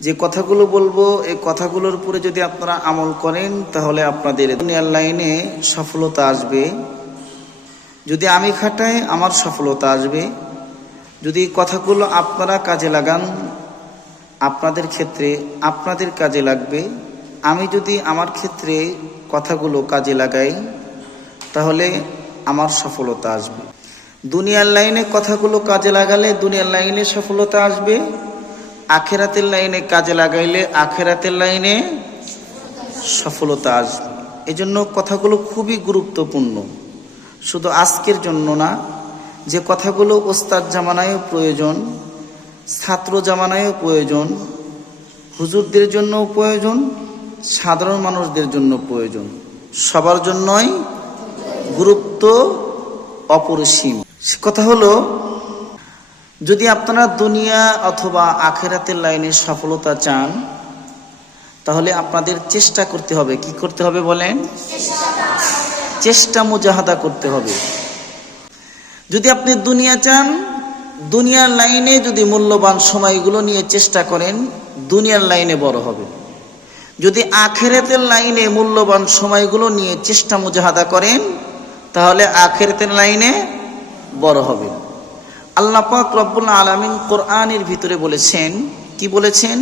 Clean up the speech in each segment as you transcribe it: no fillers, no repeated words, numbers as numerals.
যে কথাগুলো বলবো এই কথাগুলোর উপরে যদি আপনারা আমল করেন তাহলে আপনাদের দুনিয়ার লাইনে সফলতা আসবে। যদি আমি খাটাই আমার সফলতা আসবে। যদি কথাগুলো আপনারা কাজে লাগান আপনাদের ক্ষেত্রে আপনাদের কাজে লাগবে। আমি যদি আমার ক্ষেত্রে কথাগুলো কাজে লাগাই তাহলে আমার সফলতা আসবে। দুনিয়ার লাইনে কথাগুলো কাজে লাগালে দুনিয়ার লাইনে সফলতা আসবে, আখেরাতের লাইনে কাজে লাগাইলে আখেরাতের লাইনে সফলতা আসবে। এজন্য কথাগুলো খুবই গুরুত্বপূর্ণ, শুধু আজকের জন্য না, যে কথাগুলো ওস্তাদ জামানায়ও প্রয়োজন, ছাত্র জামানায়ও প্রয়োজন, হুজুরদের জন্যও প্রয়োজন, সাধারণ মানুষদের জন্য প্রয়োজন, সবার জন্যই গুরুত্ব অপরিসীম। সে কথা হলো, যদি আপনারা দুনিয়া অথবা আখেরাতের লাইনে সফলতা চান তাহলে আপনাদের চেষ্টা করতে হবে। কি করতে হবে বলেন? চেষ্টা মুজাহাদা করতে হবে। যদি আপনি দুনিয়া চান, দুনিয়ার লাইনে যদি মূল্যবান সময়গুলো নিয়ে চেষ্টা করেন দুনিয়ার লাইনে বড় হবে। যদি আখেরাতের লাইনে মূল্যবান সময়গুলো নিয়ে চেষ্টা মুজাহাদা করেন তাহলে আখেরাতের লাইনে বড় হবে। আল্লাহ পাক রব্বুল আলামিন কোরআনের ভিতরে বলেছেন, কি বলেছেন?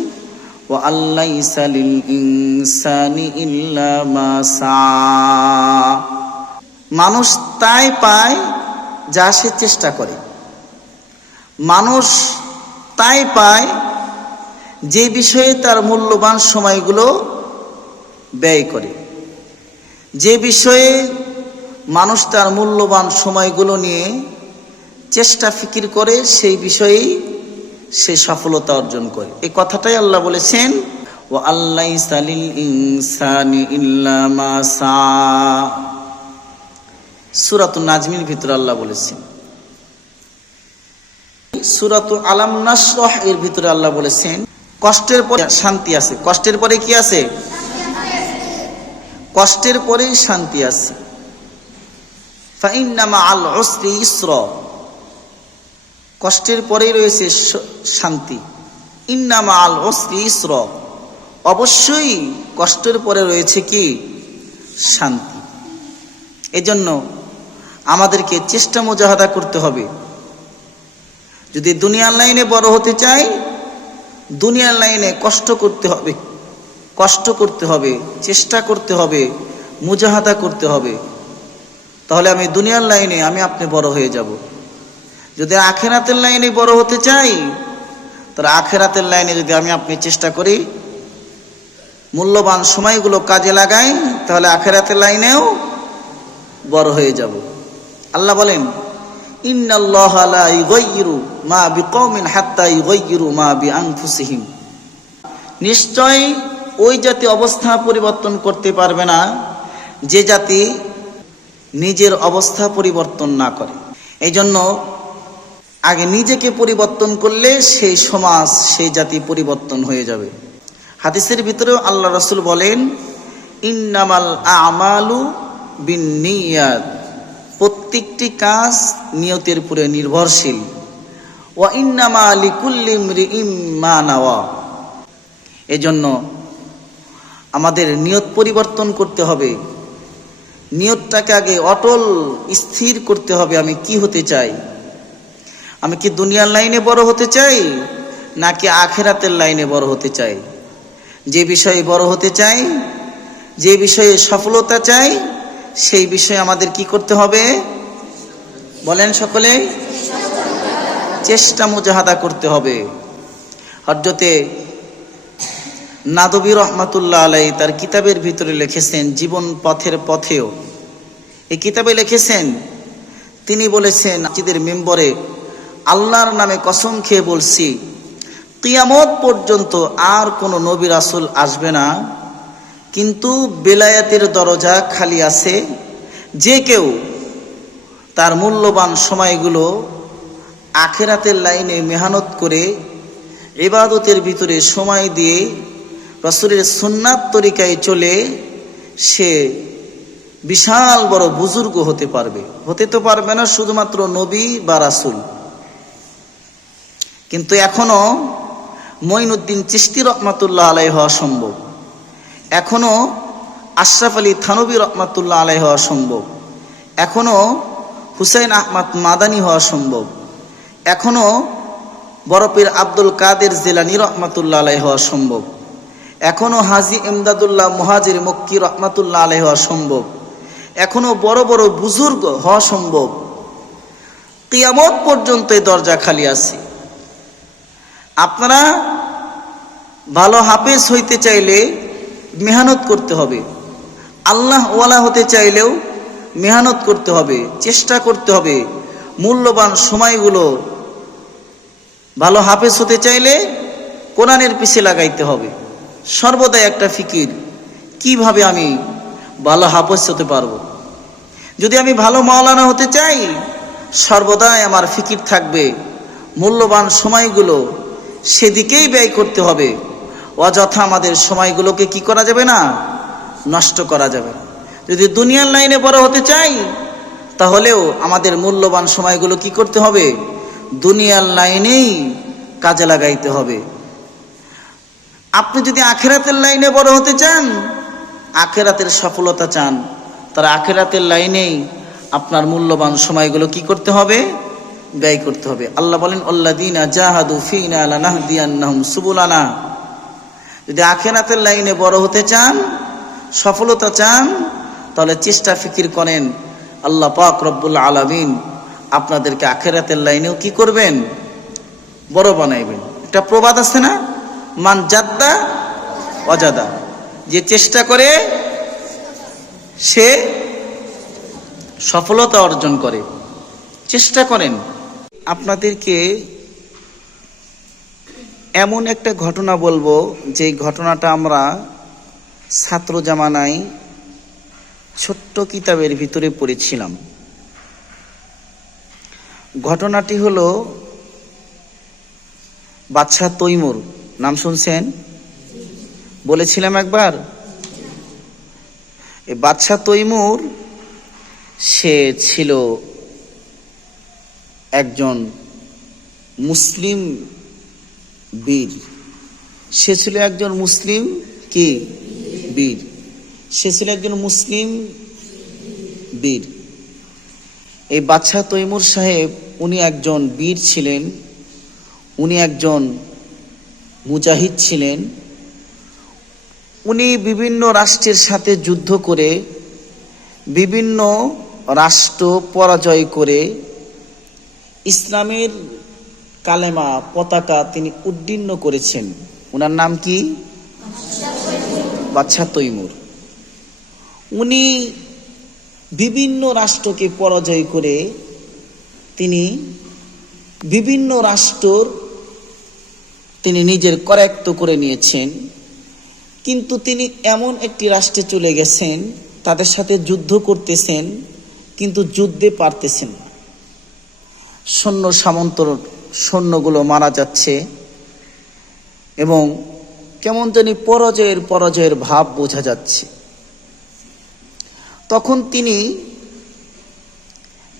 ওয়া আল্লাইসা লিল ইনসানি ইল্লা মা সা। মানুষ তাই পায় যা সে চেষ্টা করে। মানুষ তাই পায় যে বিষয়ে তার মূল্যবান সময়গুলো ব্যয় করে। যে বিষয়ে মানুষ তার মূল্যবান সময়গুলো নিয়ে চেষ্টা ফিকির করে সেই বিষয়েই সে সফলতা অর্জন করে। এই কথাটাই আল্লাহ বলেছেন, ওয়া আল্লাইসা লিল ইনসানি ইল্লা মা সা। সূরাতুন নাজমের ভিতরে আল্লাহ বলেছেন। সূরাতু আলাম নাশরাহ এর ভিতরে আল্লাহ বলেছেন, কষ্টের পরে শান্তি আছে। কষ্টের পরে কি আছে? কষ্টের পরেই শান্তি আছে। ফাইন্না মাআল উসরি ইসরা। কষ্টের পরেই রয়েছে শান্তি। ইন্না মাআল উসরি ইসরা। অবশ্যই কষ্টের পরে রয়েছে কি? শান্তি। এজন্য আমাদেরকে চেষ্টা মুজাহাদা করতে হবে। যদি দুনিয়ার লাইনে বড় হতে চাই দুনিয়ার লাইনে কষ্ট করতে হবে, কষ্ট করতে হবে, চেষ্টা করতে হবে, মুজাহাদা করতে হবে। তাহলে আমি দুনিয়ার লাইনে আমি আপনি বড় হয়ে যাব। যদি আখেরাতের লাইনে বড় হতে চাই তাহলে আখেরাতের লাইনে যদি আমি আপনি চেষ্টা করি, মূল্যবান সময়গুলো কাজে লাগাই, তাহলে আখেরাতের লাইনেও বড় হয়ে যাব। আল্লাহ বলেন, ইন্নাল্লাহা লা ইউগাইয়িরু মা বিকওমিন হাত্তা ইউগাইয়িরু মা বিআনফুসিহিম। নিশ্চয় ওই জাতি অবস্থা পরিবর্তন করতে পারবে না যে জাতি নিজের অবস্থা পরিবর্তন না করে। এই জন্য আগে নিজেকে পরিবর্তন করলে সেই সমাজ সেই জাতি পরিবর্তন হয়ে যাবে। হাদিসের ভিতরেও আল্লাহ রাসূল বলেন, ইন্নামাল আমালু বিন্নিয়াত। প্রত্যেকটি কাজ নিয়তের উপরে নির্ভরশীল। ওয়া ইন্নামা লিকুল্লি ইমরিইম মা নাওয়া। এজন্য আমাদের নিয়ত পরিবর্তন করতে হবে। নিয়তটাকে আগে অটল স্থির করতে হবে। আমি কি হতে চাই? আমি কি দুনিয়ার লাইনে বড় হতে চাই নাকি আখেরাতের লাইনে বড় হতে চাই? যে বিষয়ে বড় হতে চাই, যে বিষয়ে সফলতা চাই, সেই বিষয়ে আমাদের কি করতে হবে বলেন সকলে? চেষ্টা মুজাহাদা করতে হবে। হযরতে নাদবী রহমাতুল্লাহ আলাইহি তার কিতাবের ভিতরে লিখেছেন, জীবন পথের পথেও, এই কিতাবে লিখেছেন, তিনি বলেছেন মসজিদের মিম্বরে, আল্লাহর নামে কসম খেয়ে বলছি, কিয়ামত পর্যন্ত আর কোনো নবী রাসূল আসবে না, কিন্তু বেলায়েতের দরজা খালি আছে। যে কেউ তার মূল্যবান সময়গুলো আখেরাতের লাইনে মেহনত করে ইবাদতের ভিতরে সময় দিয়ে রাসূলের সুন্নাত তরিকায় চলে, সে বিশাল বড় বুজুর্গ হতে পারবে। হতে তো পারবে না শুধুমাত্র নবী বা রাসূল, কিন্তু এখনো মঈনুদ্দিন চিশতি রহমাতুল্লাহ আলাইহি হওয়া সম্ভব, এখনো আশরাফ আলী থানবী রহমাতুল্লাহ আলাইহি হওয়া সম্ভব, এখনো হুসাইন আহমদ মাদানী হওয়া সম্ভব, এখনো বরপীর আব্দুল কাদের জিলানী রহমাতুল্লাহ আলাইহি হওয়া সম্ভব, এখনো হাজী ইমদাদুল্লাহ মুহাজির মক্কি রহমাতুল্লাহ আলাইহি হওয়া সম্ভব, এখনো বড় বড় বুজুর্গ হওয়া সম্ভব। কিয়ামত পর্যন্ত এই দরজা খালি আছে। আপনারা ভালো হাফেজ হইতে চাইলে মেহনত করতে হবে, আল্লাহ ওয়ালা হতে চাইলেও মেহনত করতে হবে, চেষ্টা করতে হবে। মূল্যবান সময়গুলো ভালো হাফেজ হতে চাইলে কোরআনের পিছে লাগাইতে হবে। সর্বদাই একটা ফিকির, কিভাবে আমি ভালো হাফেজ হতে পারবো। যদি আমি ভালো মাওলানা হতে চাই, সর্বদাই আমার ফিকির থাকবে মূল্যবান সময়গুলো সেদিকেই ব্যয় করতে হবে। অযথা আমাদের সময়গুলোকে কি করা যাবে না, নষ্ট করা যাবে না। যদি দুনিয়ার লাইনে বড় হতে চাই, তাহলেও আমাদের মূল্যবান সময়গুলো কি করতে হবে, দুনিয়ার লাইনেই কাজে লাগাইতে হবে। আপনি যদি আখিরাতের লাইনে বড় হতে চান, আখিরাতের সফলতা চান, তার আখিরাতের লাইনেই আপনার মূল্যবান সময়গুলো কি করতে হবে, ব্যয় করতে হবে। আল্লাহ বলেন, আল্লাযীনা জাহাদু ফীনা লানাহদিয়ান্নাহুম সুবুলানা। যদি আখিরাতের লাইনে বড় হতে চান, সফলতা চান, তাহলে চেষ্টা ফিকির করেন, আল্লাহ পাক রব্বুল আলামিন আপনাদেরকে আখিরাতের লাইনেও কি করবেন, বড় বানাইবেন। একটা প্রবাদ আছে না, মান জাদ্দা ওয়াজাদা, যে চেষ্টা করে সে সফলতা অর্জন করে। চেষ্টা করেন। আপনাদেরকে এমন একটা ঘটনা বলবো, যে ঘটনাটা আমরা ছাত্র জামানায় ছোট্ট কিতাবের ভিতরে পড়েছিলাম। ঘটনাটি হলো বাদশাহ তৈমুর, নাম শুনছেন? বলেছিলাম একবার। এই বাদশাহ তৈমুর সে ছিল একজন মুসলিম বীর। সে ছিল একজন মুসলিম কি বীর, সে ছিল একজন মুসলিম বীর। এই বাদশাহ তৈমুর সাহেব, উনি একজন বীর ছিলেন, উনি একজন মুজাহিদ ছিলেন। উনি বিভিন্ন রাষ্ট্রের সাথে যুদ্ধ করে বিভিন্ন রাষ্ট্র পরাজয় করে ইসলামের কালেমা পতাকা তিনি উড্ডীন করেছেন। ওনার নাম কি? বাদশাহ তৈমুর। উনি বিভিন্ন রাষ্ট্রকে পরাজয় করে তিনি বিভিন্ন রাষ্ট্র তিনি নিজের করায়ত্ত করে নিয়েছেন। কিন্তু তিনি এমন একটি রাষ্ট্রে চলে গেছেন, তাদের সাথে যুদ্ধ করতেছেন, কিন্তু যুদ্ধে পারতেছেন না। সৈন্য সামন্তর সৈন্যগুলো মারা যাচ্ছে এবং কেমন জানি পরাজয়ের ভাব বোঝা যাচ্ছে। তখন তিনি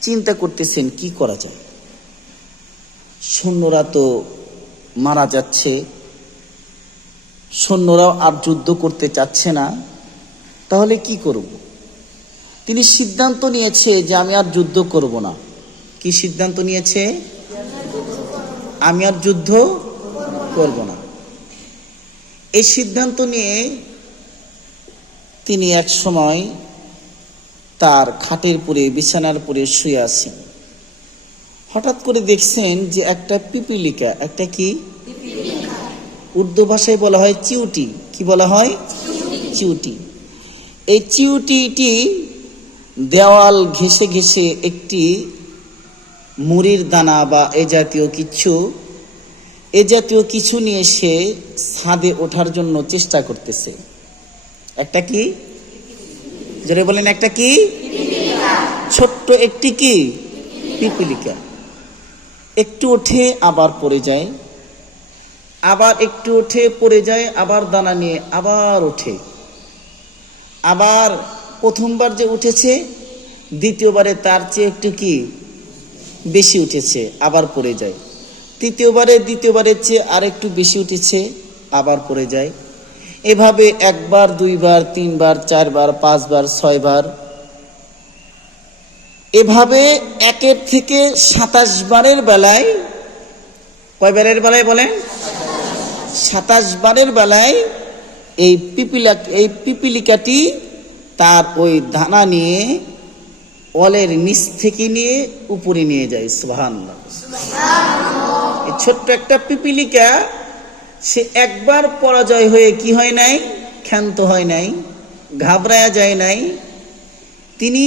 চিন্তা করতেছেন, কি করা যায়। সৈন্যরা তো মারা যাচ্ছে, সৈন্যরাও আর যুদ্ধ করতে চাচ্ছে না, তাহলে কি করব। তিনি সিদ্ধান্ত নিয়েছে যে আমি আর যুদ্ধ করব না। কি সিদ্ধান্ত নিয়েছে? আমি আর যুদ্ধ করব না। এই সিদ্ধান্ত নিয়ে তিনি এক সময় তার খাটের পরে, বিছানার পরে শুয়ে আছেন। হঠাৎ করে দেখছেন যে একটা পিপিলিকা, একটা কি উর্দু ভাষায় বলা হয় চিউটি। কি বলা হয়? চিউটি। এই চিউটিটি দেওয়াল ঘেঁষে ঘেঁষে একটি মুড়ির দানা বা এ জাতীয় কিছু নিয়ে সে ছাদে ওঠার জন্য চেষ্টা করতেছে। একটা কি, জোরে বলেন, একটা কি? ছোট্ট একটি কি পিপিলিকা। একটু ওঠে আবার পড়ে যায়, আবার একটু ওঠে পড়ে যায়, আবার দানা নিয়ে আবার ওঠে। আবার প্রথমবার যে উঠেছে, দ্বিতীয়বারে তার চেয়ে একটু কি বেশি উঠেছে, আবার পড়ে যায়। দ্বিতীয়বারের চেয়ে আর একটু বেশি উঠেছে, আবার পড়ে যায়। এভাবে একবার, দুইবার, তিনবার, চারবার, পাঁচবার, ছয়বার, এভাবে একের থেকে 27 বারের বেলায়, কয়বারের বেলায় বলেন? 27 বারের বেলায় এই পিপিলিকাটি তার ওই দানা নিয়ে ওয়ালের নিচ থেকে নিয়ে উপরে নিয়ে যায়। সুবহানাল্লাহ। এই ছোট্ট একটা পিপিলিকা, সে একবার পরাজয় হয়ে কি হয় নাই? ক্ষান্ত হয় নাই, ঘাবড়ায়া যায় নাই। তিনি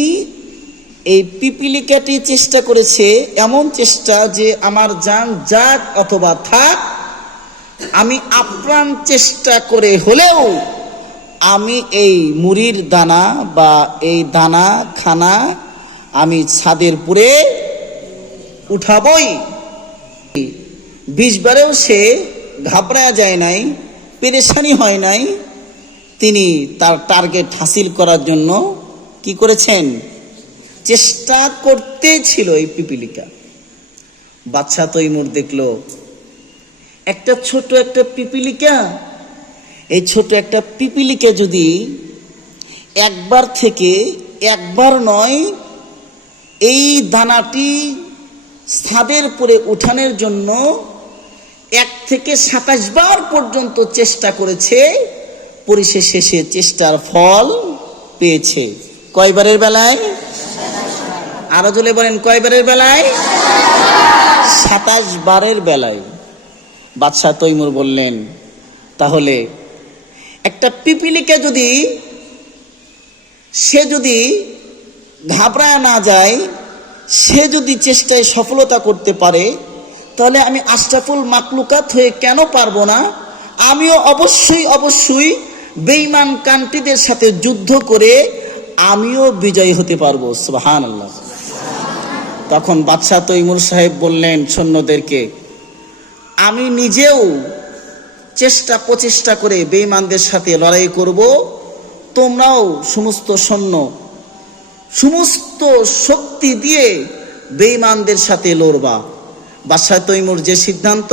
এই পিপিলিকাটি চেষ্টা করেছে, এমন চেষ্টা যে আমার জান যাক অথবা থাক, আমি আপ্রাণ চেষ্টা করে হলেও আমি এই মুড়ির দানা বা এই দানা খানা আমি ছাদের পুরে উঠাবই। 20 বারেও সে ঘাবড়ায়া যায় নাই, পেরেশানি হয় নাই। তিনি তার টার্গেট হাসিল করার জন্য কি করেছেন? চেষ্টা করতে ছিল এই পিপিলিকা। বাদশা তৈমুর দেখলো একটা ছোট একটা পিপিলিকা, এই ছোট একটা পিপিলিকা যদি একবার থেকে একবার নয় এই দানাটি ছাদের উপরে উঠানোর জন্য 1 থেকে 27 বার পর্যন্ত চেষ্টা করেছে, পরিশেষে সে চেষ্টার ফল পেয়েছে। কয়বারের বেলায়? আরো জোরে বলেন, কয়বারের বেলায়? 27 বারের বেলায়। বাদশা তৈমুর বললেন, তাহলে একটা পিপিলিকা যদি সে যদি ঘাবড়ায় না যায়, সে যদি চেষ্টায় সফলতা করতে পারে, তাহলে আমি আশরাফুল মাকলুকাত হয়ে কেন পারবো না? আমিও অবশ্যই বেঈমান কান্ট্রিদের সাথে যুদ্ধ করে আমিও বিজয়ী হতে পারবো। সুবহানাল্লাহ। তখন বাদশা তৈমুর সাহেব বললেন সৈন্যদেরকে, আমি নিজেও প্রচেষ্টা করে বেঈমানদের সাথে লড়াই করব, তোমরাও সমস্ত সৈন্য সমস্ত শক্তি দিয়ে বেঈমানদের সাথে লড়বা। বাদশা তৈমুর যে সিদ্ধান্ত,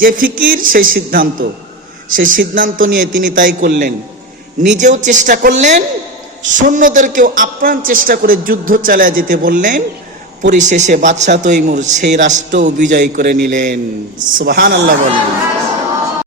যে ফিকির, সেই সিদ্ধান্ত নিয়ে তিনি তাই করলেন। নিজেও চেষ্টা করলেন, সৈন্যদেরকেও আপ্রাণ চেষ্টা করে যুদ্ধ চালিয়ে যেতে বললেন। পরিশেষে বাদশা তৈমুর সেই রাষ্ট্র বিজয় করে নিলেন। সুবহানাল্লাহ বলেন।